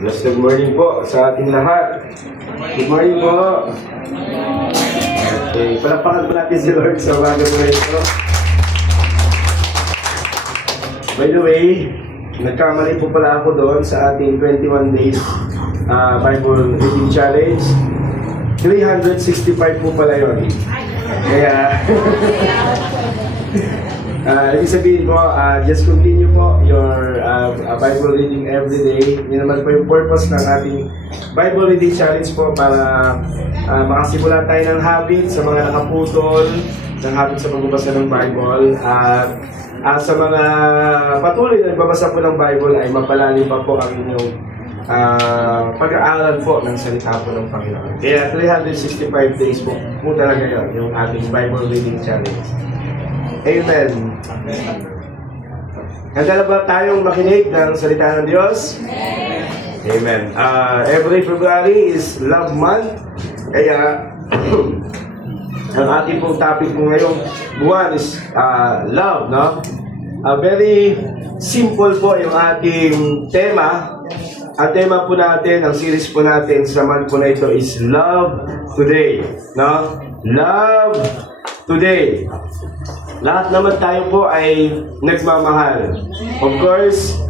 Blessed good morning po sa ating lahat. Good morning po. Okay, palapakan po natin si Lord sa umaga po ito. By the way, nagkamali po pala ako doon sa ating 21 days Bible Reading Challenge. 365 po pala yun. Kaya, ibig sabihin po, just continue po your Bible reading every day. Yun naman po yung purpose ng ating Bible Reading Challenge po para makasimula tayo ng habit sa mga nakaputol, ng habit sa pagbabasa ng Bible. At sa mga patuloy na nagbabasa po ng Bible ay mapalalim pa po ang inyong pag-aaral po ng salita po ng Panginoon. Kaya 365 days po talaga yun, yung ating Bible Reading Challenge. Amen. Handa na ba tayong makinig ng salita ng Diyos? Amen. Every February is Love Month. Kaya, ang ating pong topic po ngayong buwan is love, no? Very simple po yung ating tema. Ang tema po natin, ang series po natin sa month po na ito is Love Today, no? Love Today. Lahat naman tayo po ay nagmamahal. Of course,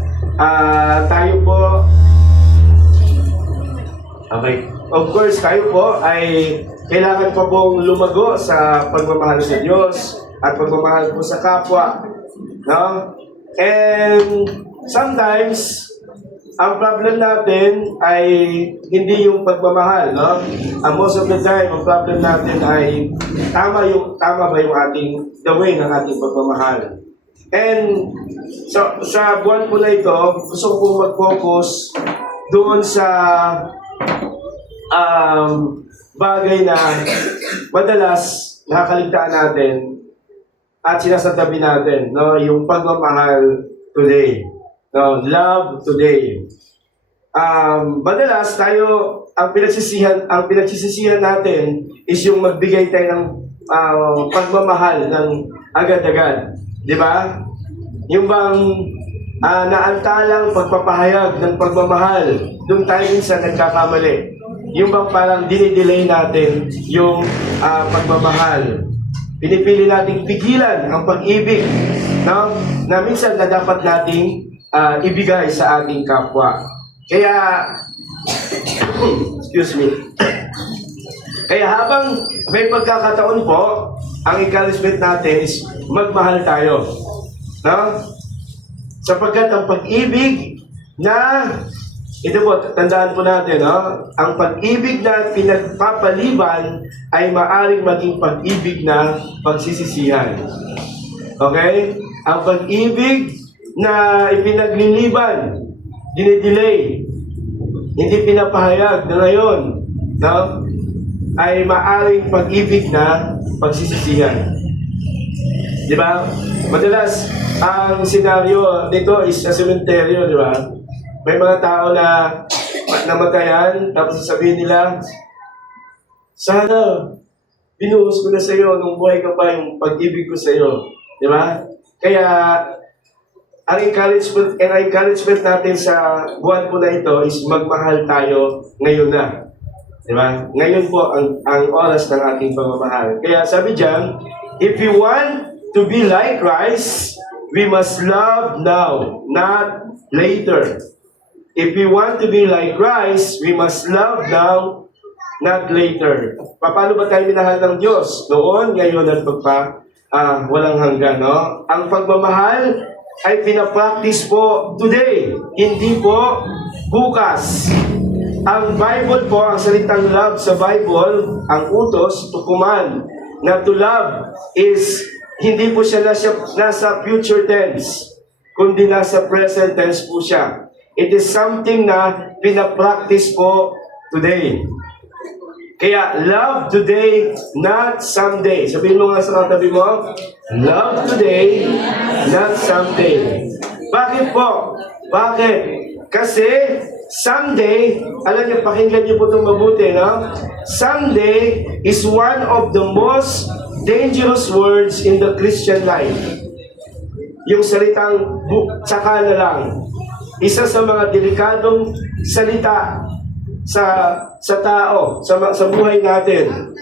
tayo po, okay, of course, tayo po ay kailangan pa pong lumago sa pagmamahal sa Diyos at pagmamahal po sa kapwa. No? And sometimes, ang problem natin ay hindi yung pagmamahal, no? Most of the time, ang problem natin ay tama ba yung ating the way ng ating pagmamahal. And sa buwan po na ito, gusto ko pong mag-focus doon sa bagay na madalas nakakaligtaan natin at sinasabi natin, no? Yung pagmamahal today. No, love today. Madalas tayo ang pinagsisisihan natin is yung magbigay tayo ng pagmamahal ng agad-agad, di ba? Yung bang naantalang pagpapahayag ng pagmamahal, doon tayo minsan nagkakamali. Yung bang parang dinidelay natin yung pagmamahal. Pinipili nating pigilan ang pag-ibig, no? Na minsan na dapat nating ibigay sa ating kapwa. Kaya, excuse me. Kaya habang may pagkakataon po, ang encouragement natin is magmahal tayo. No? Sapagkat ang pag-ibig na, ito po, tandaan po natin, no? Ang pag-ibig na pinagpapaliban ay maaring maging pag-ibig na pagsisisihan. Okay? Ang pag-ibig na ipinagliliban, dinidelay, hindi pinapahayag na ngayon, no? Ay maaring pag-ibig na pagsisisihan. Di ba? Madalas, ang senaryo nito is sa sementeryo, di ba? May mga tao na namatayan, tapos sasabihin nila, sana, binuhos ko na sa iyo nung buhay ka pa yung pag-ibig ko sa iyo. Di ba? Kaya, ang encouragement natin sa buwan po na ito is magmahal tayo ngayon na. Diba? Ngayon po ang oras ng ating pagmamahal. Kaya sabi diyan, if we want to be like Christ, we must love now, not later. If we want to be like Christ, we must love now, not later. Paano ba tayo minahal ng Diyos? Noon, ngayon, at walang hanggan, no? Ang pagmamahal ay pinapractice po today, hindi po bukas. Ang Bible po, ang salitang love sa Bible, ang utos, to command, na to love is, hindi po siya nasa future tense, kundi nasa present tense po siya. It is something na pinapractice po today. Kaya, love today, not someday. Sabihin mo nga sa katabi mo, love today, not someday. Bakit po? Bakit? Kasi, someday, alam niyo, pakinggan niyo po itong mabuti, no? Someday is one of the most dangerous words in the Christian life. Yung salitang, tsaka na lang. isa sa mga delikadong salita sa tao, sa buhay natin.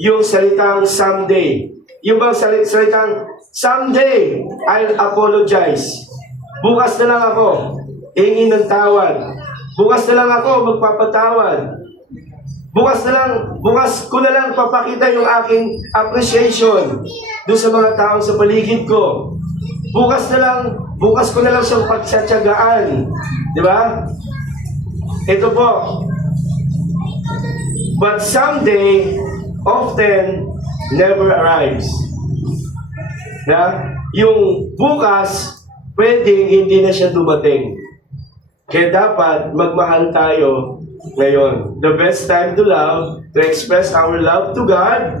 Yung salitang someday. Yung bang salitang someday, I'll apologize. Bukas na lang ako, hingi ng tawad. Bukas na lang ako, magpapatawad. Bukas ko na lang papakita yung aking appreciation doon sa mga taong sa paligid ko. Bukas ko na lang siyang pagtsatsagaan. Di ba? Ito po. But someday, often, never arrives. Yung bukas, pwedeng hindi na siya dumating. Kaya dapat magmahal tayo ngayon. The best time to love, to express our love to God,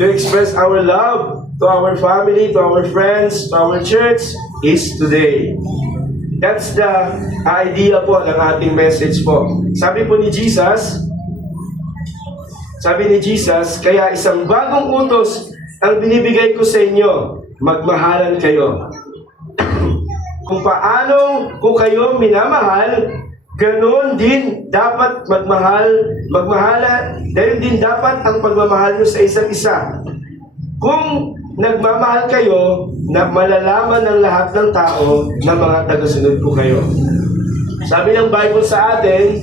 to express our love to our family, to our friends, to our church, is today. That's the idea po ng ating message po. Sabi ni Jesus, kaya isang bagong utos ang binibigay ko sa inyo, magmahalan kayo. Kung paano ko kayo minamahal, ganoon din dapat magmahalan, dahil din dapat ang pagmamahal nyo sa isa't isa. Kung nagmamahal kayo, na malalaman ng lahat ng tao na mga tagasunod ko kayo. Sabi ng Bible sa atin,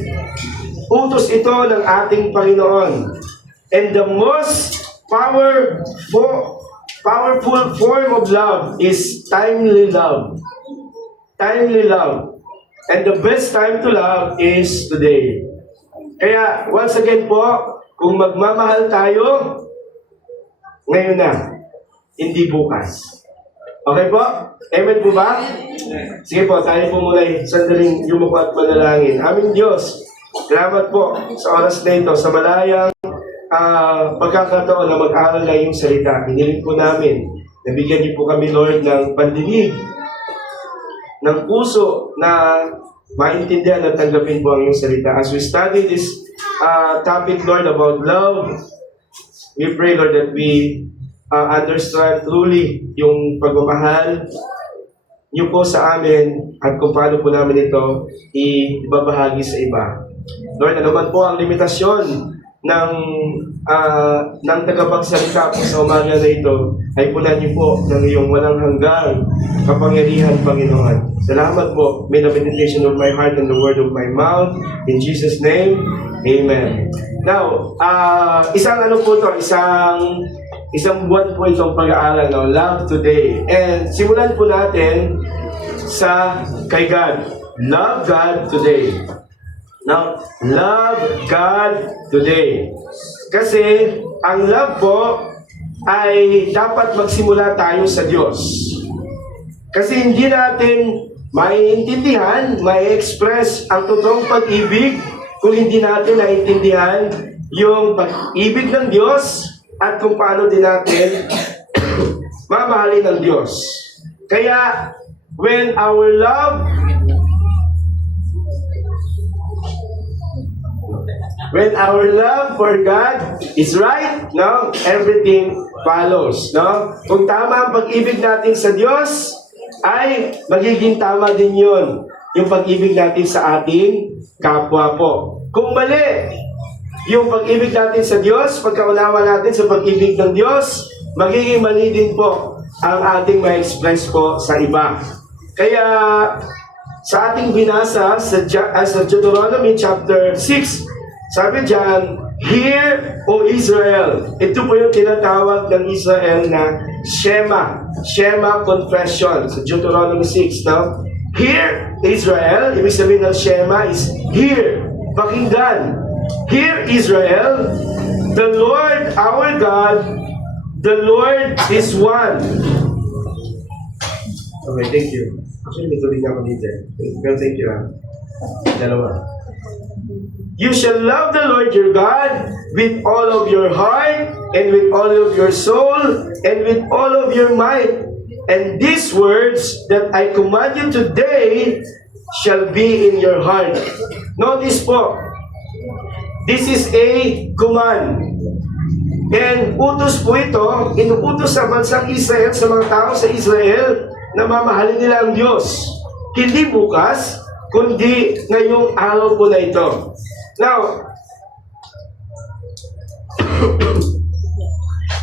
utos ito ng ating Panginoon. And the most powerful form of love is timely love. Timely love. And the best time to love is today. Kaya, once again po, kung magmamahal tayo, ngayon na, hindi bukas. Okay po? Amen po ba? Sige po, tayo po muna sandaling yumuko at manalangin. Aming Diyos, salamat po sa oras na ito, sa malayang pagkakataon na mag-aaral na yung salita. Hiniling po namin, nabigyan niyo po kami, Lord, ng pandinig, ng puso na maintindihan at tanggapin po ang iyong salita. As we study this topic, Lord, about love, we pray, Lord, that we understand truly yung pagmamahal niyo po sa amin at kung paano po namin ito ibabahagi sa iba. Lord, ano man po ang limitasyon ng tagapagsalita po sa umaga na ito, ay punan niyo po ng iyong walang hanggang kapangyarihan, Panginoon. Salamat po. May the meditation of my heart and the word of my mouth. In Jesus' name, Amen. Now, isang buwan po itong pag-aaral, no? Love Today. And simulan po natin sa kay God. Love God today. Now, love God today. Kasi, ang love po ay dapat magsimula tayo sa Diyos. Kasi hindi natin maiintindihan, mai-express ang totoong pag-ibig kung hindi natin naiintindihan yung pag-ibig ng Diyos at kung paano din natin mamahalin ng Diyos. Kaya, when our love for God is right, no, everything follows, no? Kung tama ang pag-ibig natin sa Diyos, ay magiging tama din yun, yung pag-ibig natin sa ating kapwa po. Kung mali yung pag-ibig natin sa Diyos, pagkaunawa natin sa pag-ibig ng Diyos, magiging mali din po ang ating ma-express po sa iba. Kaya, sa ating binasa sa Deuteronomy chapter 6, sabi diyan, Hear, O Israel. Ito po yung tinatawag ng Israel na Shema. Shema confession. Sa Deuteronomy 6, no? Hear, Israel. Ibig sabihin ng Shema is hear. Pakinggan. Hear, Israel. The Lord our God, the Lord is one. Okay, thank you. Actually, may tuloy ako dito. Well, thank you. Dalawa. You shall love the Lord your God with all of your heart, and with all of your soul, and with all of your might. And these words that I command you today shall be in your heart. Notice po, this is a command. And utos po ito, inuutos sa bansang Israel, sa mga tao sa Israel, na mamahalin nila ang Diyos. Hindi bukas, kundi ngayong araw po na ito. Now,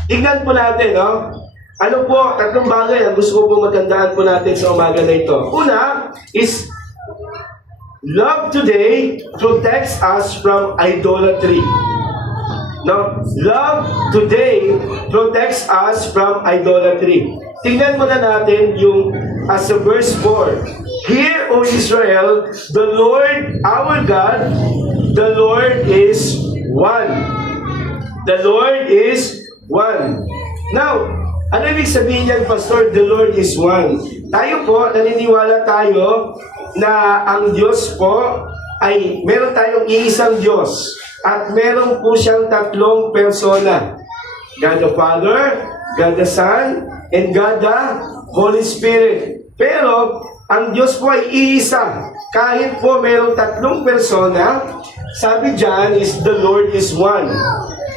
tignan po natin, no? Ano po, tatlong bagay ang gusto ko po matandaan po natin sa umaga na ito. Una is, love today protects us from idolatry. No? Love today protects us from idolatry. Tingnan muna natin yung sa verse 4. Hear, O Israel, the Lord our God, the Lord is one. The Lord is one. Now, ano ibig sabihin yan, Pastor? The Lord is one. Tayo po, naniniwala tayo na ang Diyos po ay meron tayong iisang Diyos at meron po siyang tatlong persona. God the Father, God the Son, and God the Holy Spirit. Pero, ang Diyos po ay iisa. Kahit po merong tatlong persona, sabi dyan is the Lord is one.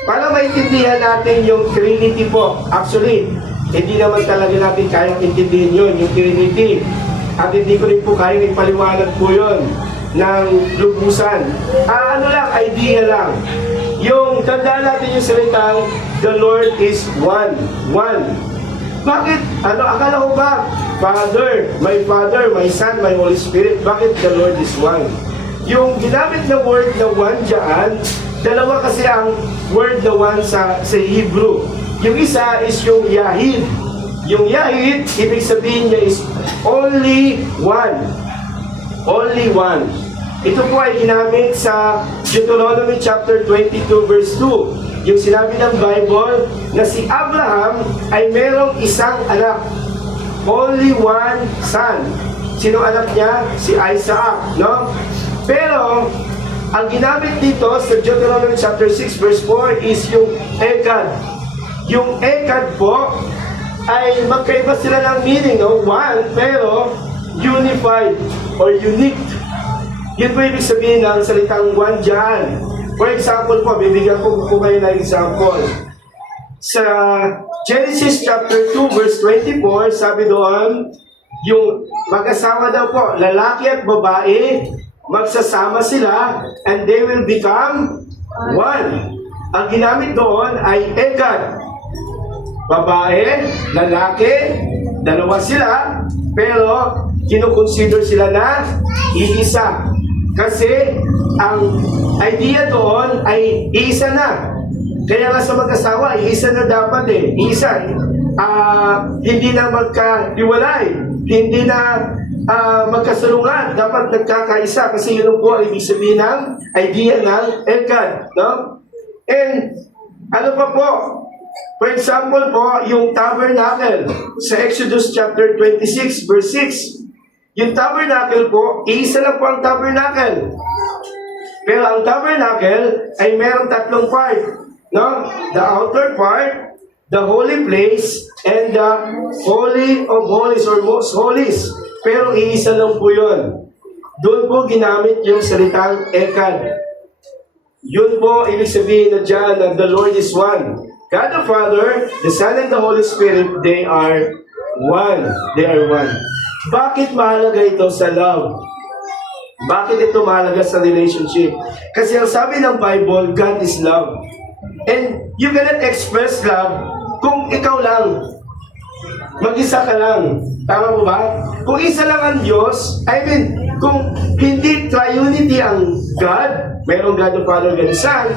Para maintindihan natin yung Trinity po. Actually, hindi naman talaga natin kayang intindihin yun, yung Trinity. At hindi ko rin po kayang ipaliwanag po yun ng lubusan. Ano lang, idea lang. Yung tandaan natin yung salitang, the Lord is one. One. Bakit? Akala ko ba? Father, my Son, my Holy Spirit. Bakit the Lord is one? Yung ginamit na word na one dyan, dalawa kasi ang word na one sa Hebrew. Yung isa is yung Yahid. Yung Yahid, ibig sabihin niya is only one. Only one. Ito po ay ginamit sa Deuteronomy chapter 22 verse 2. Yung sinabi ng Bible na si Abraham ay merong isang anak. Only one son. Sino anak niya? Si Isaac, no? Pero, ang ginamit dito sa Deuteronomy chapter 6 verse 4 is yung Echad. Yung Echad po ay magkaiba sila ng meaning, no? One, pero unified or unique. Yun po ibig sabihin ng salitang one dyan. For example po, bibigyan ko po kayo ng example. Sa Genesis chapter 2 verse 24, sabi doon, yung mag-asawa daw po, lalaki at babae, magsasama sila and they will become one. Ang ginamit doon ay Echad. Babae, lalaki, dalawa sila, pero kinukonsider sila na iisa. Kasi ang idea doon ay iisa na. Kaya nga sa mag-asawa, iisa na dapat Iisa. Hindi na magkahiwalay. Hindi na magkasalungan. Dapat nagkakaisa. Kasi yun po ay ibig sabihin ng idea ng Echad. No? And ano pa po? For example po, yung tabernacle sa Exodus chapter 26 verse 6. Yung tabernacle po, isa lang po ang tabernacle. Pero ang tabernacle ay merong tatlong part. No? The outer part, the holy place, and the holy of holies or most holies. Pero iisa lang po yun. Doon po ginamit yung salitang Echad. Yun po, ibig sabihin na dyan na the Lord is one. God the Father, the Son, and the Holy Spirit, they are one. They are one. Bakit mahalaga ito sa love? Bakit ito mahalaga sa relationship? Kasi ang sabi ng Bible, God is love. And you cannot express love kung ikaw lang. Mag-isa ka lang. Tama mo ba? Kung isa lang ang Diyos, kung hindi triunity ang God, mayroong God the Father, God the Son,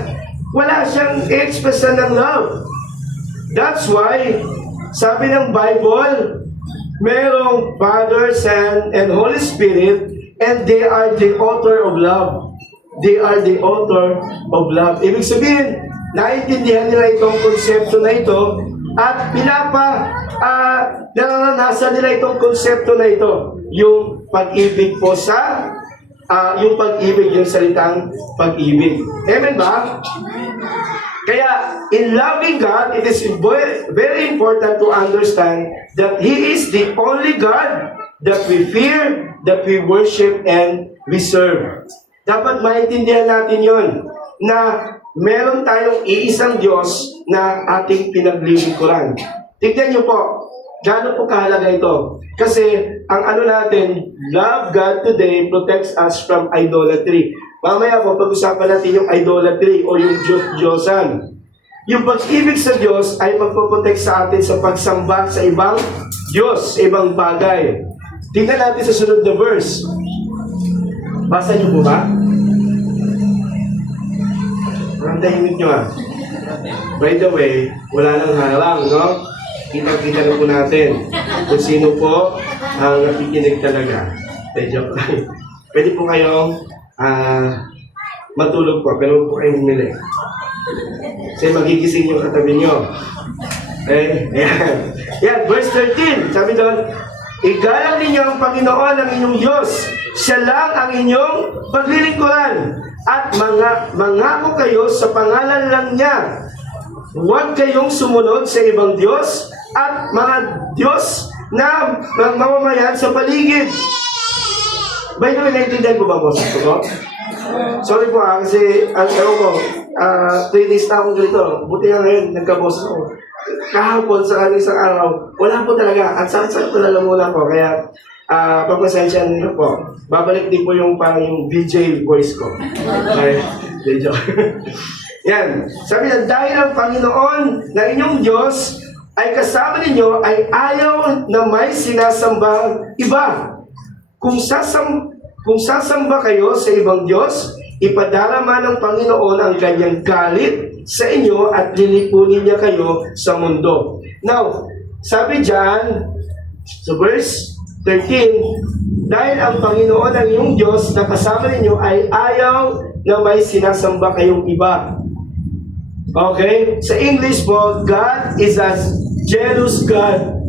wala siyang i-expressan ng love. That's why, sabi ng Bible, merong Father, Son, and Holy Spirit, and they are the author of love. They are the author of love. Ibig sabihin, naintindihan nila itong konsepto na ito, at nararanasan nila itong konsepto na ito. Yung pag-ibig po sa yung pag-ibig, yung salitang pag-ibig. Amen ba? Kaya, in loving God, it is very important to understand that He is the only God that we fear, that we worship, and we serve. Dapat maintindihan natin yon na meron tayong iisang Diyos na ating pinaglilingkuran. Tignan niyo po, gaano po kahalaga ito. Kasi, ang ano natin, love God today protects us from idolatry. Mamaya po, pag-usapan natin yung idolatry o yung Diyos-Diyosan. Yung pag-ibig sa Diyos ay magpoprotect sa atin sa pagsamba sa ibang Diyos, sa ibang bagay. Tingnan natin sa sunod na verse. Basa niyo po ba? Ang tahimik niyo ah. By the way, wala nang harang, no? Kita-kita na po natin kung sino po ang nakikinig talaga. Joke lang. Pwede po kayong matulog po, pero huwag po kayong humili. Kasi magigising yung katabi nyo. Ayan. Yan, verse 13. Sabi doon, igalang ninyo ang Panginoon ang inyong Diyos. Siya lang ang inyong paglilingkuran. At mangako kayo sa pangalan lang niya. Huwag kayong sumunod sa ibang Diyos at mga Diyos na mamamayan sa paligid. By the way, naintindihan po ba mo sa ko? Sorry po kasi ang ano ko, 3 days na akong ganito. Buti nga ngayon, nagka-boss ako. Kahapon sa isang araw, wala po talaga. Ang sakit-sakit ko na muna po. Kaya, pagpasensya nyo po. Babalik din po yung parang yung DJ voice ko. Ay, DJ. Yan. Sabi na, dahil ang Panginoon na inyong Diyos ay kasama ninyo ay ayaw na may sinasambang iba. Kung sasamba kayo sa ibang Diyos, ipadarama ng Panginoon ang kanyang galit sa inyo at lilipunin niya kayo sa mundo. Now, sabi dyan, sa verse 13, dahil ang Panginoon ang iyong Diyos na kasama ninyo ay ayaw na may sinasamba kayong iba. Okay? Sa English po, God is a jealous God.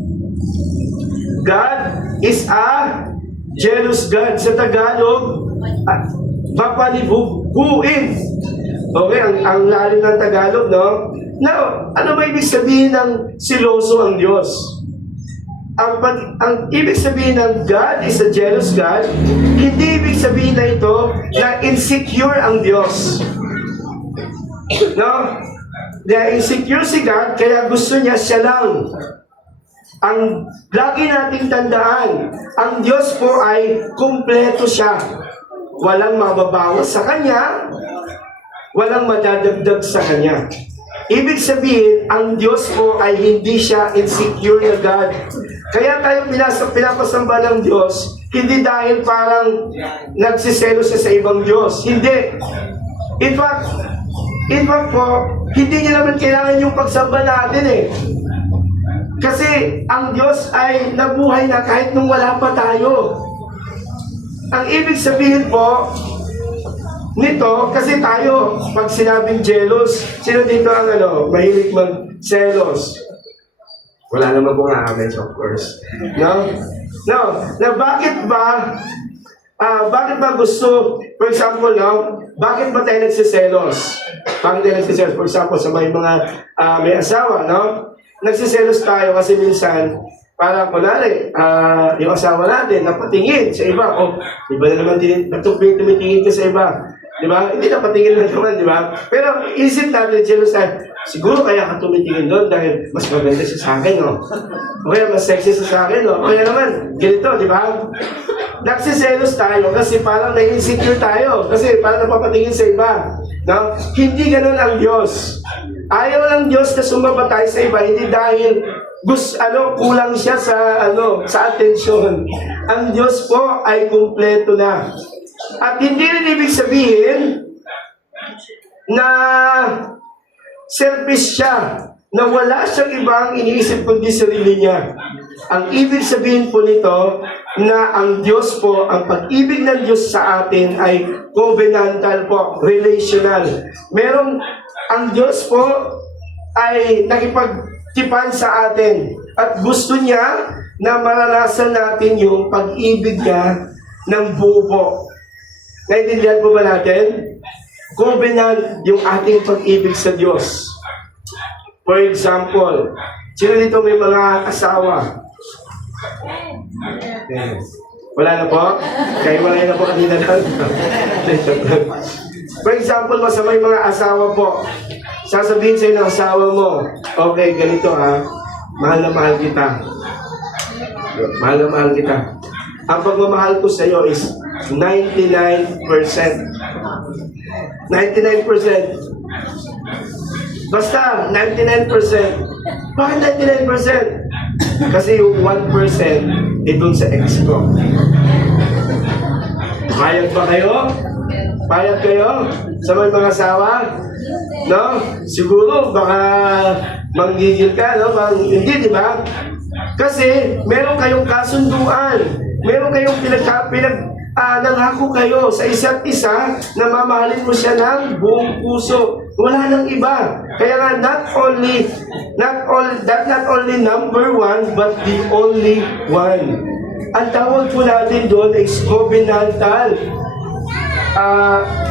God is a jealous God. Sa Tagalog, papalibuguin. Okay, ang lalim ng Tagalog, no? Now, ano ba ibig sabihin ng siloso ang Diyos? Ang ibig sabihin ng God is a jealous God, hindi ibig sabihin na ito na insecure ang Diyos. No? Na insecure si God, kaya gusto niya siya lang. Ang lagi nating tandaan, ang Diyos po ay kumpleto siya. Walang mababawas sa Kanya, walang madadagdag sa Kanya. Ibig sabihin, ang Diyos po ay hindi siya insecure na God. Kaya tayo pinapasamba ng Diyos, hindi dahil parang nagsiselo siya sa ibang Diyos. Hindi. In fact po, hindi niya naman kailangan yung pagsamba natin eh. Kasi ang Diyos ay nabuhay na kahit nung wala pa tayo. Ang ibig sabihin po nito, kasi tayo, pag sinabing jealous, sino dito ang mahilig mag-selos? Wala naman po nga amin, of course. No? No. Na bakit ba gusto, for example, no? Bakit ba tayo nagsiselos? Bakit tayo nagsiselos? For example, sa may mga may asawa, no? Nagsiselos tayo kasi minsan, parang kunwari, yung asawa natin, napatingin sa iba. O, iba na naman tumitingin ka sa iba. Di ba? Hindi napatingin na naman, di ba? Pero isip natin, jealous tayo. Siguro kaya ka tumitingin doon dahil mas maganda siya sa akin, no? O kaya mas sexy siya sa akin, no? O kaya naman, ganito, di ba? Nagsiselos tayo kasi parang na-insecure tayo. Kasi parang napapatingin sa iba. No? Hindi ganun ang Diyos. Ayaw ng Diyos na sumaba tayo sa iba, hindi dahil kulang siya sa atensyon. Ang Diyos po ay kumpleto na. At hindi rin ibig sabihin na selfish siya, na wala siyang ibang iniisip kundi sarili niya. Ang ibig sabihin po nito, na ang Diyos po, ang pag-ibig ng Diyos sa atin ay covenantal po, relational. Ang Diyos po ay nakipagtipan sa atin at gusto niya na maranasan natin yung pag-ibig niya ng buo po. Naintindihan po ba natin? Covenant yung ating pag-ibig sa Diyos. For example, sino dito may mga asawa? Wala na po? Kaya wala na po kanina lang. For example, may mga asawa po. Sasabihin sa'yo ng asawa mo, okay, ganito ha, mahal na mahal kita. Mahal na mahal kita. Ang pagmamahal ko sa iyo is 99%. 99%. Basta, 99%. Bakit 99%? Kasi yung 1% itong sa ex ko. Payag ba kayo? Payag kayo? Sa may mga asawa? No? Siguro, baka manggigil ka, no? Hindi, di ba? Kasi, meron kayong kasunduan. Meron kayong nangako kayo sa isa't isa na mamahalin mo siya ng buong puso. Wala nang iba. Kaya nga, not only number one, but the only one. Ang tawag po natin doon is covenantal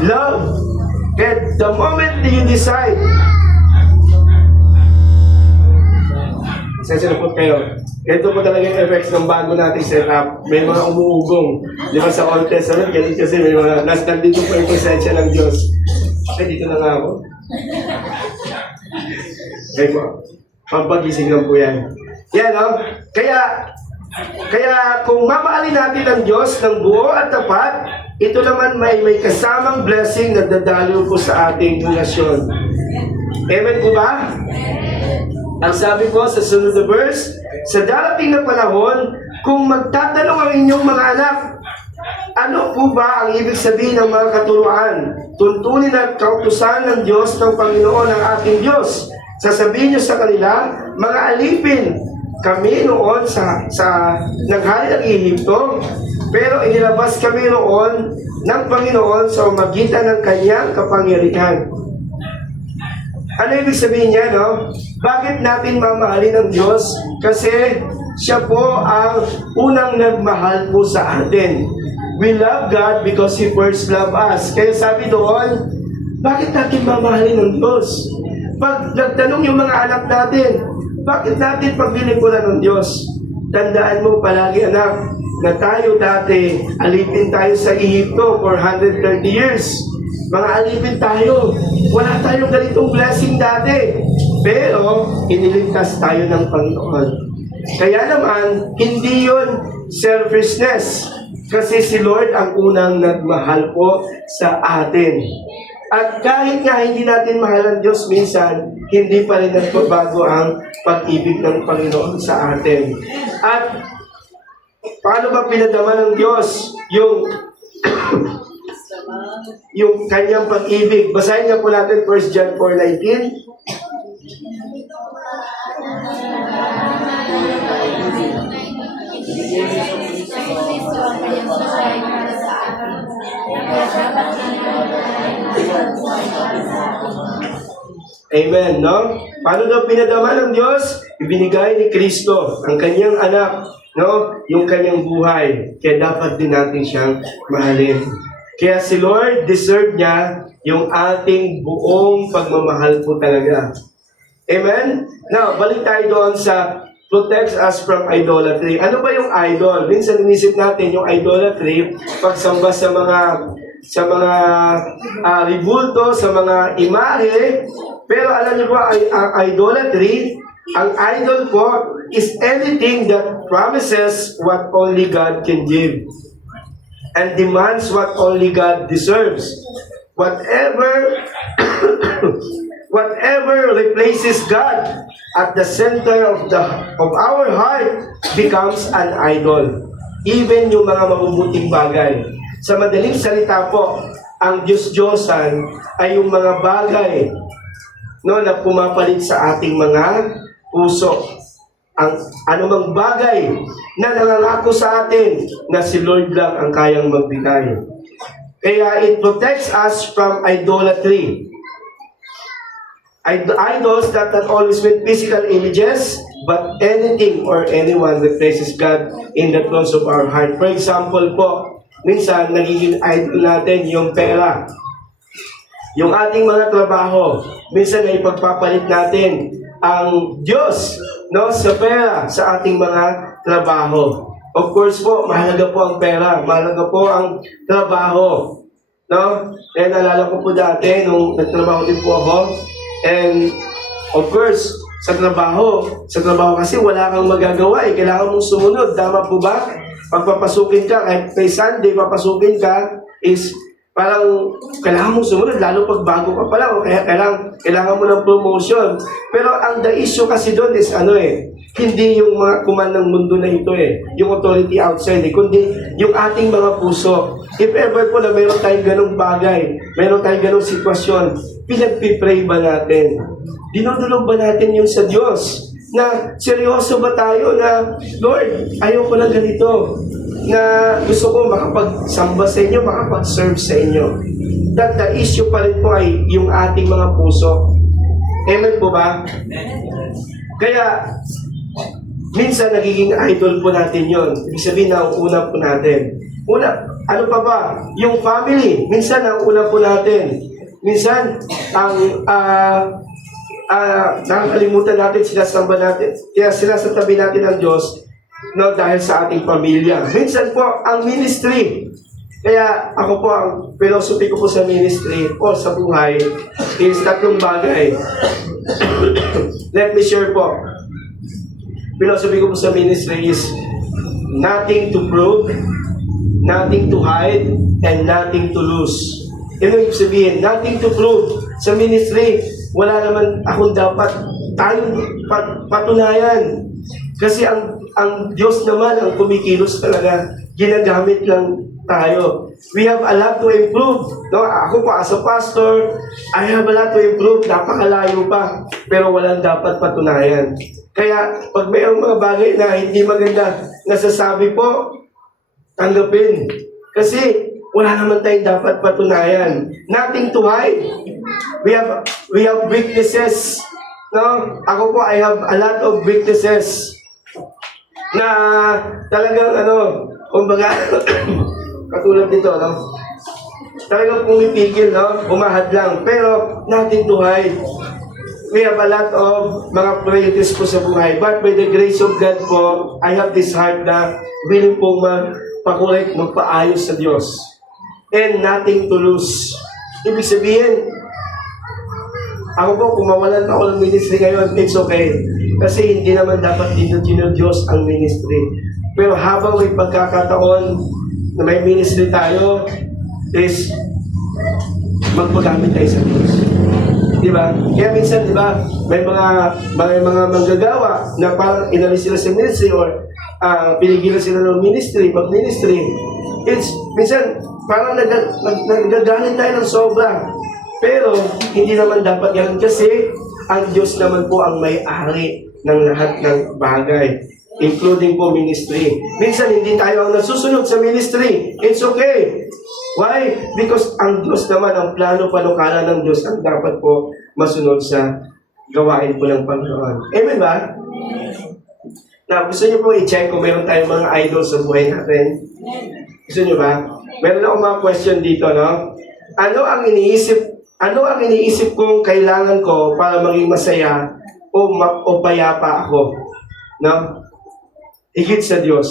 love. At the moment that you decide, sensya po kayo. Ito po talaga yung effects ng bago nating setup. May mga umuugong. Di ba sa Old Testament, ganun kasi may mga nandito po yung presensya ng Diyos. Okay, dito na nga ako. Okay po. Pampagising lang po yan. Yan, no? Kaya kung mamahalin natin ang Diyos ng buo at tapat, ito naman may kasamang blessing na dadalo po sa ating relasyon. Amen po ba? Ang sabi ko sa sunod na verse, sa darating na panahon, kung magtatanong ang inyong mga anak, ano po ba ang ibig sabihin ng mga katuruan? Tuntunin at kautusan ng Diyos ng Panginoon ang ating Diyos. Sasabihin niyo sa kanila, mga alipin, kami noon sa naghari ng Ehipto, pero inilabas kami noon ng Panginoon sa magitan ng kanyang kapangyarihan. Ano ibig sabihin niya, no? Bakit natin mamahalin ang Diyos? Kasi siya po ang unang nagmahal po sa atin. We love God because He first loved us. Kaya sabi doon, bakit natin mamahalin ang Diyos? Pag nagtanong yung mga anak natin, bakit natin paglilingkuran ng Diyos? Tandaan mo palagi, anak, na tayo dati, alipin tayo sa Ehipto for 130 years. Mga alipin tayo. Wala tayong ganitong blessing dati. Pero, iniligtas tayo ng Panginoon. Kaya naman, hindi yun selfishness. Kasi si Lord ang unang nagmahal po sa atin. At kahit nga hindi natin mahal ang Diyos minsan, hindi pa rin nagbabago ang pag-ibig ng Panginoon sa atin. At paano ba pinadama ng Diyos yung kanyang pag-ibig? Basahin nga po natin 1 John 4:19. Amen, no? Paano daw pinadama ng Diyos? Ibinigay ni Kristo, ang kanyang anak, no? Yung kanyang buhay. Kaya dapat din natin siyang mahalin. Kaya si Lord, deserve niya yung ating buong pagmamahal po talaga. Amen? Now, balik tayo doon sa protects us from idolatry. Ano ba yung idol? Minsan inisip natin yung idolatry, pagsamba sa mga ribulto, sa mga imahe. Pero alam niyo ba, ang idolatry, ang idol po is anything that promises what only God can give and demands what only God deserves. Whatever replaces God at the center of our heart becomes an idol. Even yung mga mabubuting bagay. Sa madaling salita po, ang Diyos-Diyosan ay yung mga bagay, no, na pumapalit sa ating mga puso. Ang anumang bagay na nangangako sa atin na si Lord lang ang kayang magbigay. Kaya it protects us from idolatry. Idols that not always with physical images, but anything or anyone that places God in the throne of our heart. For example po, minsan nagiging idol natin yung pera. Yung ating mga trabaho, minsan ay pagpapalit natin ang Diyos, no, sa pera, sa ating mga trabaho. Of course po, mahalaga po ang pera, mahalaga po ang trabaho. No? Kaya naalala ko po dati, nung nagtrabaho din po ako, and of course, Sa trabaho. Sa trabaho kasi wala kang magagawa eh. Kailangan mong sumunod. Tama po ba? Pagpapasukin ka, kahit may Sunday, papasukin ka, is parang kailangan mong sumunod, lalo pag bago ka pa lang, o kaya kailangan mo ng promotion. Pero ang the issue kasi doon is hindi yung mga kuman ng mundo na ito yung authority outside kundi yung ating mga puso. If ever po na mayroon tayong ganong bagay, mayroon tayong ganong sitwasyon, pinagpipray ba natin? Dinudulog ba natin yung sa Diyos? Na seryoso ba tayo na, Lord, ayaw ko lang ganito, na gusto ko makapagsamba sa inyo, makapag-serve sa inyo. That the issue pa rin po ay yung ating mga puso. Amen po ba? Kaya, minsan nagiging idol po natin yon. Ibig sabihin na una po natin. Ano pa ba? Yung family, minsan ang una po natin. Minsan, nakakalimutan natin, sinasamba natin, kaya sinasatabi natin ang Diyos, no, dahil sa ating pamilya. Minsan po, ang ministry. Kaya ako po, ang philosophy ko po sa ministry o sa buhay is tatlong bagay. Let me share po. Philosophy ko po sa ministry is nothing to prove, nothing to hide, and nothing to lose. Ibig sabihin, nothing to prove. Sa ministry, wala naman akong dapat tayong patunayan. Kasi ang Diyos naman ang kumikilos talaga. Ginagamit lang tayo. We have a lot to improve. No? Ako po as a pastor, I have a lot to improve. Napakalayo pa. Pero walang dapat patunayan. Kaya pag mayroong mga bagay na hindi maganda nasasabi po, tanggapin. Kasi wala naman tayong dapat patunayan. Nothing to hide. We have weaknesses. No? Ako po, I have a lot of weaknesses. Na talagang kumbaga, katulad dito, no? Talagang pumipigil, no? Umahad lang. Pero, nothing to hide. We have a lot of mga priorities po sa buhay. But by the grace of God po, I have this heart na willing pong magpakorek, magpaayos sa Diyos. And nothing to lose. Ibig sabihin, ako po, kung mawalan ako ng ministry ngayon, it's okay. Kasi hindi naman dapat Diyos ang ministry. Pero habang may pagkakataon na may ministry tayo, is magpagamit tayo sa Diyos. Diba? Kaya minsan, diba, may mga manggagawa na parang inalis sila sa ministry or pinigilan sila ng ministry, mag-ministry. It's, minsan, parang nagagalit tayo ng sobra. Pero, hindi naman dapat yan kasi ang Diyos naman po ang may-ari ng lahat ng bagay, including po ministry. Minsan, hindi tayo ang nasusunod sa ministry. It's okay. Why? Because ang Diyos naman, ang plano panukala ng Diyos ang dapat po masunod sa gawain po ng Panginoon. Amen ba? Na, gusto niyo po i-check kung meron tayong mga idol sa buhay natin? Gusto niyo ba? Meron akong mga question dito, no? Ano ang iniisip kong kailangan ko para maging masaya o payapa ako? No? Higit sa Diyos.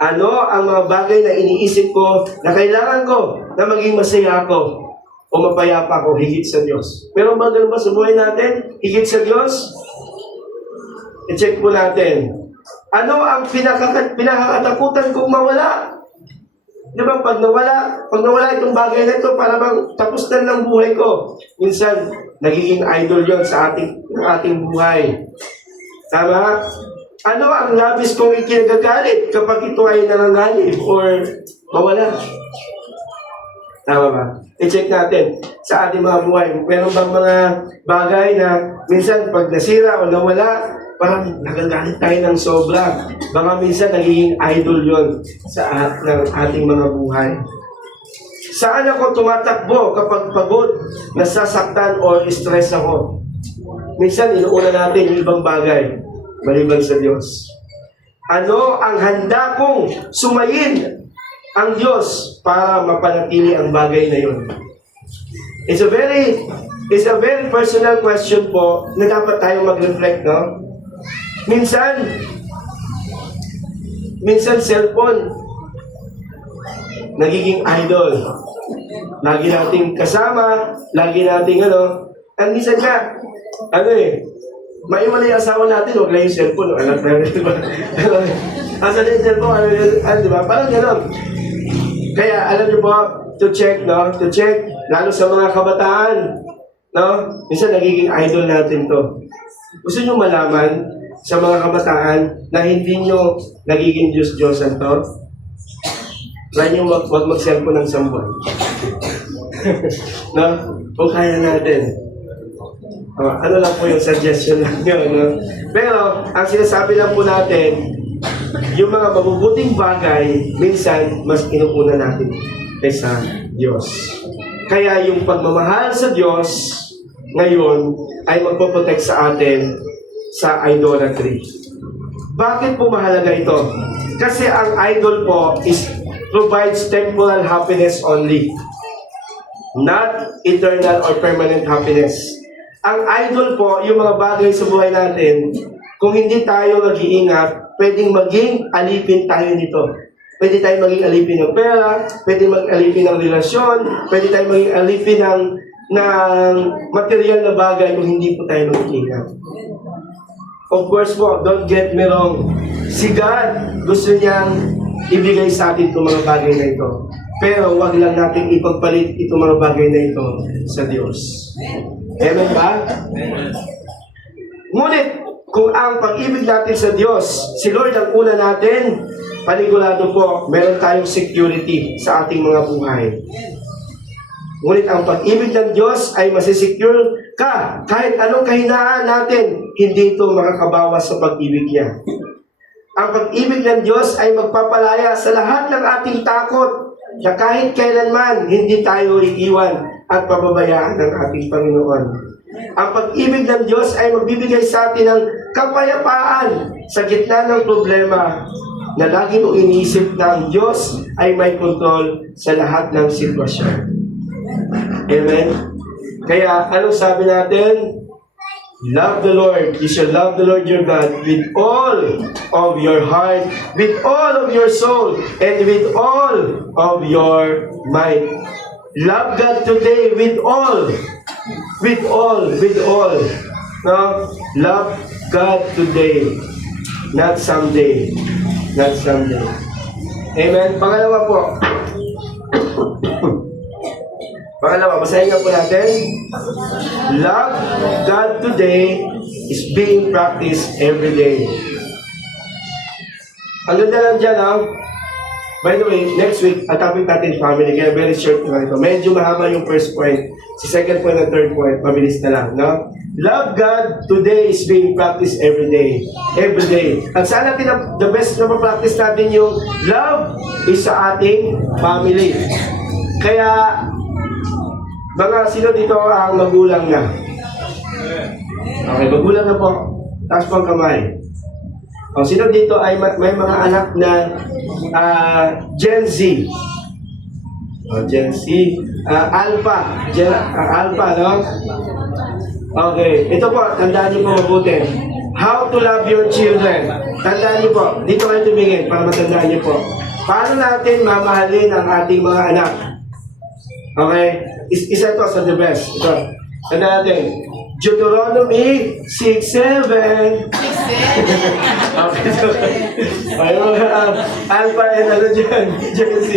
Ano ang mga bagay na iniisip ko na kailangan ko na maging masaya ako o mapayapa ako higit sa Diyos? Meron ba ganun ba sa buhay natin? Higit sa Diyos? I-check po natin. Ano ang pinakakatakutan kong mawala? Di ba, pag nawala itong bagay na ito, para bang tapos na ng buhay ko. Minsan, nagiging idol yon sa ating buhay. Tama? Ano ang labis kong ikinagagalit kapag ito ay nanganganib or mawala? Tama ba? I-check natin sa ating mga buhay. Meron bang mga bagay na minsan pag nasira o nawala, parang nagagalit tayo ng sobra. Baka minsan nagiging idol yon sa ating mga buhay. Saan ako tumatakbo kapag pagod, nasasaktan o stress ako? Minsan inuuna natin yung ibang bagay maliban sa Diyos. Ano ang handa kong sumayin ang Diyos para mapanatili ang bagay na yun? It's a very personal question po na dapat tayong mag-reflect, no? Minsan cellphone nagiging idol. Lagi nating kasama, lagi nating Ang minsan nga, maiwala yung asawa natin, huwag lang yung cellphone, anak na rin, di ba? Asa na yung cellphone, di ba? Parang gano'n. Kaya, alam niyo po, to check, no? To check, lalo sa mga kabataan, no? Minsan nagiging idol natin to. Gusto niyo malaman sa mga kabataan na hindi niyo nagiging Diyos-Diyosan to? Try niyo wag mag-cellphone ng sambuan. No? Kung kaya natin. Ano lang po yung suggestion lang yun, no? Pero, ang sinasabi lang po natin, yung mga mabubuting bagay, minsan, mas inuuna natin kaysa Diyos. Kaya yung pagmamahal sa Diyos, ngayon, ay magpoprotect sa atin sa idolatry. Bakit po mahalaga ito? Kasi ang idol po provides temporal happiness only, not eternal or permanent happiness. Ang idol po, yung mga bagay sa buhay natin, kung hindi tayo mag-iingat, pwedeng maging alipin tayo nito. Pwede tayo maging alipin ng pera, pwede maging alipin ng relasyon, pwede tayo maging alipin ng material na bagay kung hindi po tayo mag-iingat. Of course po, don't get me wrong. Si God, gusto niyang ibigay sa atin itong mga bagay na ito. Pero wag lang natin ipagpalit itong mga bagay na ito sa Diyos. Amen ba? Ngunit, kung ang pag-ibig natin sa Diyos, si Lord ang una natin, panigurado po, meron tayong security sa ating mga buhay. Ngunit ang pag-ibig ng Diyos ay masisecure ka. Kahit anong kahinaan natin, hindi ito makakabawas sa pag-ibig niya. Ang pag-ibig ng Diyos ay magpapalaya sa lahat ng ating takot na kahit kailanman hindi tayo iiwan at pababayaan ng ating Panginoon. Ang pag-ibig ng Diyos ay magbibigay sa atin ng kapayapaan sa gitna ng problema na lagi mo iniisip na ang Diyos ay may kontrol sa lahat ng sitwasyon. Amen? Kaya, anong sabi natin? Love the Lord. You shall love the Lord your God with all of your heart, with all of your soul, and with all of your might. Love God today with all. With all. With all. No? Love God today. Not someday. Not someday. Amen? Pangalawa po. Pangalawa, basahin nga po natin. Love God today is being practiced every day. Ang ganda lang dyan, ha? By the way, next week, ang topic natin family, kaya very short na ito. Medyo mahaba yung first point. Si second point and third point, mabilis na lang, no? Love God today is being practiced every day. Every day. At saan natin, the best na ma-practice natin yung love is sa ating family. Kaya, mga sino dito ang magulang na? Okay, magulang na po. Taas po ang kamay. O, sino dito ay may mga anak na Gen Z? O, Gen Z. Alpha. Alpha, no? Okay. Ito po, tandaan niyo po mabuti. How to love your children. Tandaan niyo po. Dito kayo tumingin para matandaan niyo po. Paano natin mamahalin ang ating mga anak? Okay? Isa to sa the best. Ito. Tandaan natin. Deuteronomy 6:7. Okay, so, ayun, Alpha and ano dyan, Gen Z.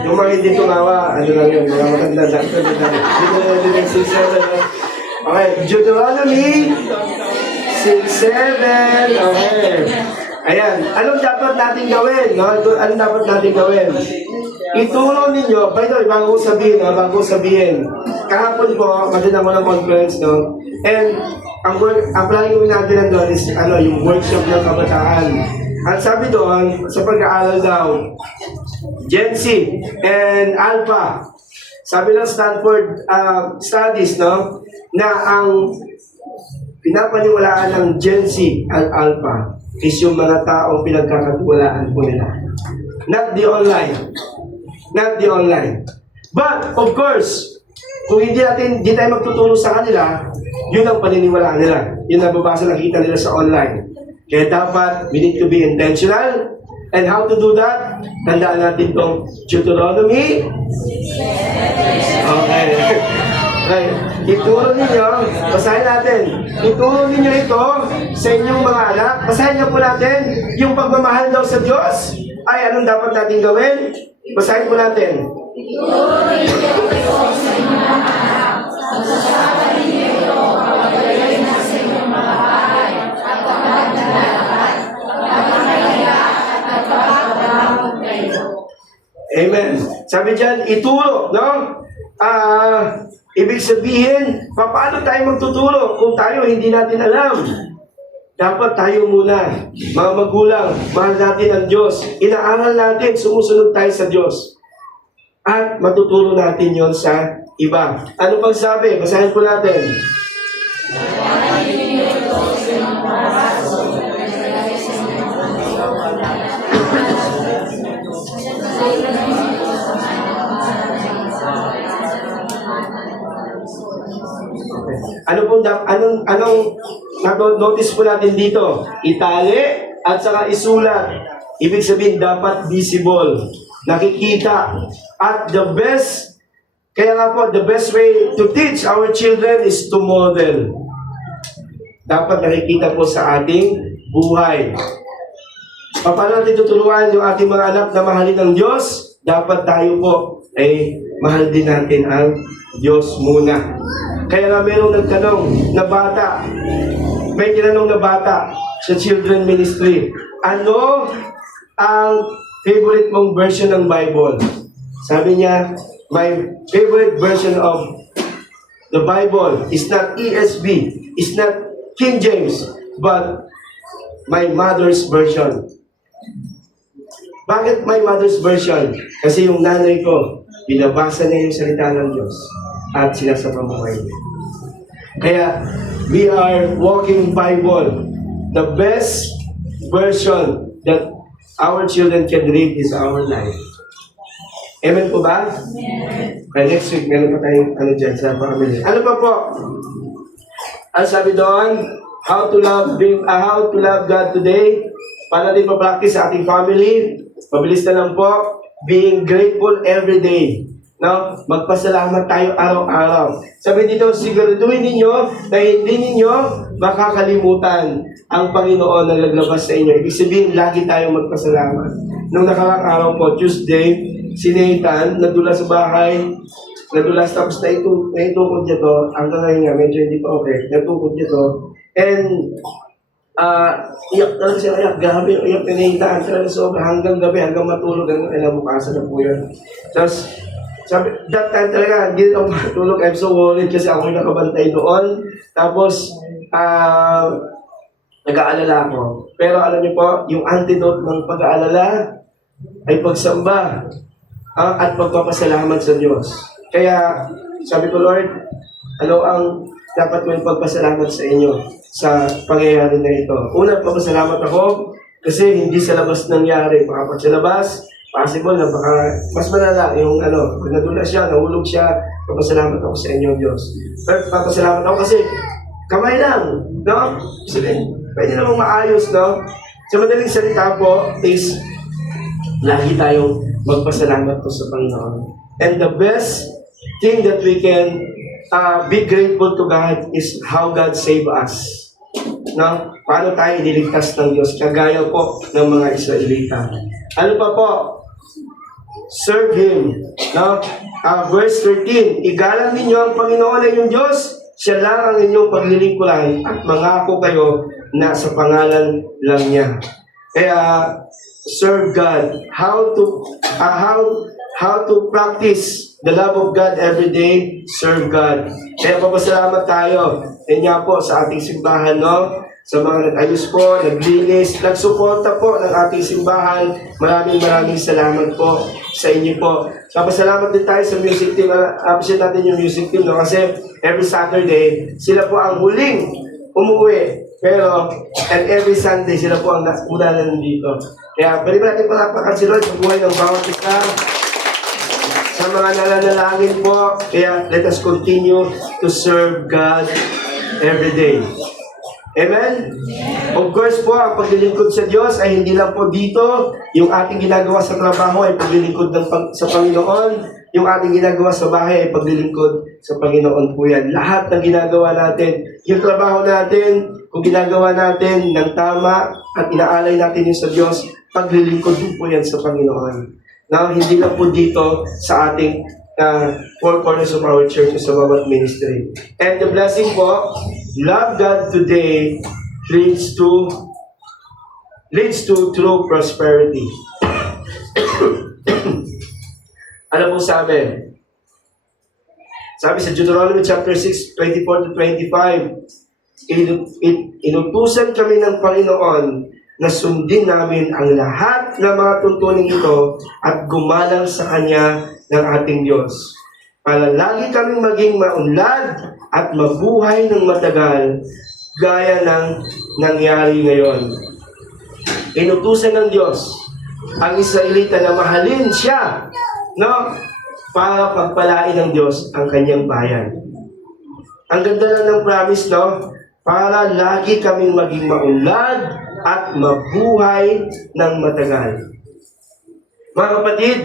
Yung mga hindi tumawa, ano lang yun, mga matanda lang. Deuteronomy 6:7. Okay, Deuteronomy 6:7. Okay. Ayan, anong dapat natin gawin? No? Anong dapat natin gawin? Ituro ninyo, by the way, bago ko sabihin, kahapon po, magandang mo ng conference, no? And, ang planning natin nandun is, yung workshop ng kabataan. At sabi doon, sa pag-aaral daw, Gen Z and Alpha, sabi ng Stanford studies, no? Na ang pinapaniwalaan ng Gen Z at Alpha is yung mga taong pinagkakatiwalaan po nila. Not the online. Not the online. But, of course, kung hindi tayo magtutulong sa kanila, yun ang paniniwalaan nila. Yun ang babasa nakita nila sa online. Kaya dapat, we need to be intentional. And how to do that? Tandaan natin itong Deuteronomy. Okay. Okay. Ituro ninyo, basahin natin. Ituro ninyo ito sa inyong mga anak. Basahin niyo po natin, yung pagmamahal daw sa Diyos ay anong dapat natin gawin? Basahin po natin. Ituro ninyo ito sa inyong mga anak. Pagsasabi ninyo ito, pagpapalagay na sa inyong mga bahay, at pagpapalagay, pagpapalagay, at pagpapalagay kayo. Amen. Sabi dyan, ituro, no? Ibig sabihin, paano tayo magtuturo kung tayo hindi natin alam? Dapat tayo muna, mga magulang, mahal natin ang Diyos. Inaaral natin, sumusunod tayo sa Diyos. At matuturo natin yon sa iba. Ano pang sabi? Basahin po natin. Anong notice po natin dito? Itali at saka isulat. Ibig sabihin dapat visible, nakikita. At kaya nga po, the best way to teach our children is to model. Dapat nakikita po sa ating buhay. Paano natin tuturuan yung ating mga anak na mahalin ng Diyos? Dapat tayo po ay mahal din natin ang Diyos muna. Kaya nga mayroong nagtanong na bata, may tinanong na bata sa children ministry, ano ang favorite mong version ng Bible? Sabi niya, my favorite version of the Bible is not ESV, is not King James, but my mother's version. Bakit my mother's version? Kasi yung nanay ko, binabasa niya yung salita ng Diyos at sinasapamuhay niya. Kaya, we are walking Bible. The best version that our children can read is our life. Amen po ba? Amen. Kaya next week, meron pa tayong dyan sa family. Ano pa po? Ang sabi doon, how to love God today. Paano natin pa-practice sa ating family? Mabilis na lang po. Being grateful every day. No? Magpasalamat tayo araw-araw. Sabi dito, siguraduhin ninyo na hindi ninyo makakalimutan ang Panginoon na naglabas sa inyo. Ibig sabihin, lagi tayo magpasalamat. Nung nakarang araw po, Tuesday, si Nathan, nadulas sa bahay, tapos naitukod niya to, hanggang ngayon nga, medyo hindi pa okay, natukod niya to, and iyak talaga siya, grabe, iyak na Nathan, talaga sobra, hanggang gabi, hanggang matulog, hanggang kinabukasan na po yan. Tapos, sabi, that time talaga, hindi ako matulog, I'm so worried kasi ako yung nakabantay doon. Tapos, nag-aalala ako. Pero alam niyo po, yung antidote ng pag-aalala ay pagsamba at pagpapasalamat sa Diyos. Kaya, sabi ko, Lord, ano ang dapat ko yung pagpasalamat sa inyo sa pangyayari na ito? Una, pagpasalamat ako kasi hindi sa labas nangyari. Baka sa labas, possible na baka mas malala yung kung nadulas siya, nahulog siya, papasalamat ako sa inyo, Diyos. Pero papasalamat ako kasi kamay lang, no? Sabihin, pwede namang maayos, no? Sa madaling salita po is lagi tayong magpasalamat po sa Panginoon. And the best thing that we can be grateful to God is how God saved us. No? Paano tayo iniligtas ng Diyos? Kagaya po ng mga Israelita. Ano pa po? Serve Him. No? Verse 13, igalang ninyo ang Panginoon na inyong Diyos, siya lang ang inyong paglilingkuran at mangako kayo na sa pangalan lang niya. Kaya, serve God. How to practice the love of God every day, serve God. Kaya papasalamat tayo. Kanya po sa ating simbahan, no? Sa mga nag-ayos po, naglinis, nagsuporta po ng ating simbahan. Maraming salamat po sa inyo po. Papasalamat din tayo sa music team. Appreciate natin yung music team, no? Kasi every Saturday, sila po ang huling umuwi. Pero, and every Sunday, sila po ang una na nandito. Kaya, pwede ba natin palapakan si Lord sa buhay ng bawat isa? Sa mga nananalangin po, kaya let us continue to serve God every day. Amen? Of course po, ang paglilingkod sa Diyos ay hindi lang po dito. Yung ating ginagawa sa trabaho ay paglilingkod sa Panginoon. Yung ating ginagawa sa bahay ay paglilingkod sa Panginoon po yan. Lahat ng ginagawa natin, yung trabaho natin, kung ginagawa natin ng tama at inaalay natin yun sa Diyos, paglilingkod din po yan sa Panginoon. Now, hindi lang po dito sa ating four corners of our church sa bawat ministry. And the blessing po, love God today leads to true prosperity. Ano po sabi? Sabi sa Deuteronomy chapter 6, 24 to 25, inutusan kami ng Panginoon na sundin namin ang lahat ng mga tuntunin ito at gumalang sa Kanya ng ating Diyos. Para lagi kaming maging maunlad at mabuhay ng matagal gaya ng nangyari ngayon. Inutusan ng Diyos ang Israelita na mahalin siya, no? Para pagpalain ng Diyos ang kanyang bayan. Ang ganda lang ng promise, no? Para lagi kaming maging maunlad at mabuhay ng matagal. Mga kapatid,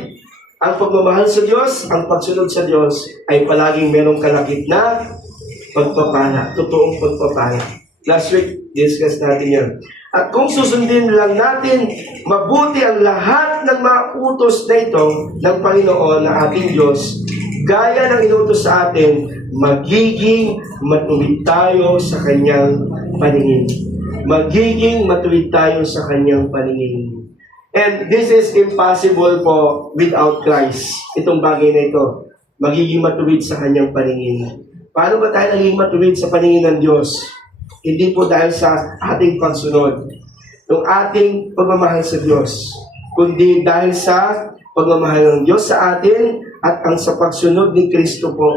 ang pagmamahal sa Diyos, ang pagsunod sa Diyos, ay palaging merong kalakip na pagpapala, totoong pagpapala. Last week, discuss natin yan. At kung susundin lang natin mabuti ang lahat ng mga utos na ito ng Panginoon na ating Diyos, gaya ng inutos sa atin, magiging matuwid tayo sa Kanyang paningin. Magiging matuwid tayo sa Kanyang paningin. And this is impossible po without Christ. Itong bagay na ito, magiging matuwid sa Kanyang paningin. Paano ba tayo naging matuwid sa paningin ng Diyos? Hindi po dahil sa ating pagsunod, yung ating pagmamahal sa Diyos, kundi dahil sa pagmamahal ng Diyos sa atin at ang sa pagsunod ni Kristo po.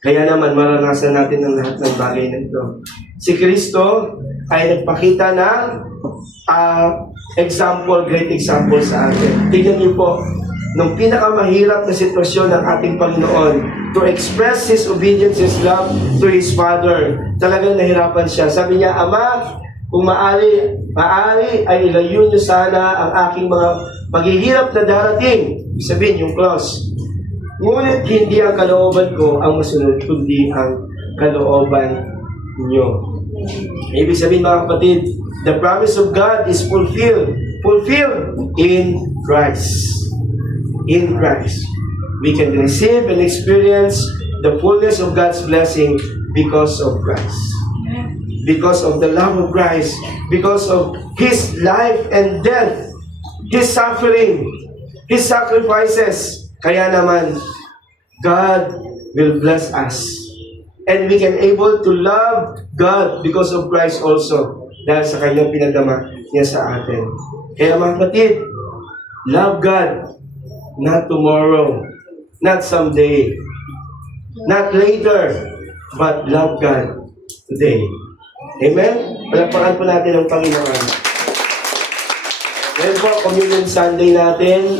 Kaya naman maranasan natin ang lahat ng bagay na ito. Si Kristo ay nagpakita ng great example sa atin. Tingnan niyo po, nung pinakamahirap na sitwasyon ng ating Panginoon to express His obedience, His love to His Father, talagang nahirapan siya. Sabi niya, Ama, kung maaari ay ilayo niyo sana ang aking mga paghihirap na darating. Ibig sabihin, yung cross. Ngunit hindi ang kalooban ko ang masunod, kundi ang kalooban niyo. Ibig sabihin, mga kapatid, the promise of God is fulfilled in Christ. In Christ, we can receive and experience the fullness of God's blessing because of Christ. Because of the love of Christ, because of His life and death, His suffering, His sacrifices. Kaya naman, God will bless us. And we can able to love God because of Christ also, dahil sa kanyang pinagdama niya sa atin. Kaya mga kapatid, love God. Not tomorrow, not someday, not later, but love God today. Amen? Palakpakan po natin ang Panginoon. Ngayon po, Communion Sunday natin,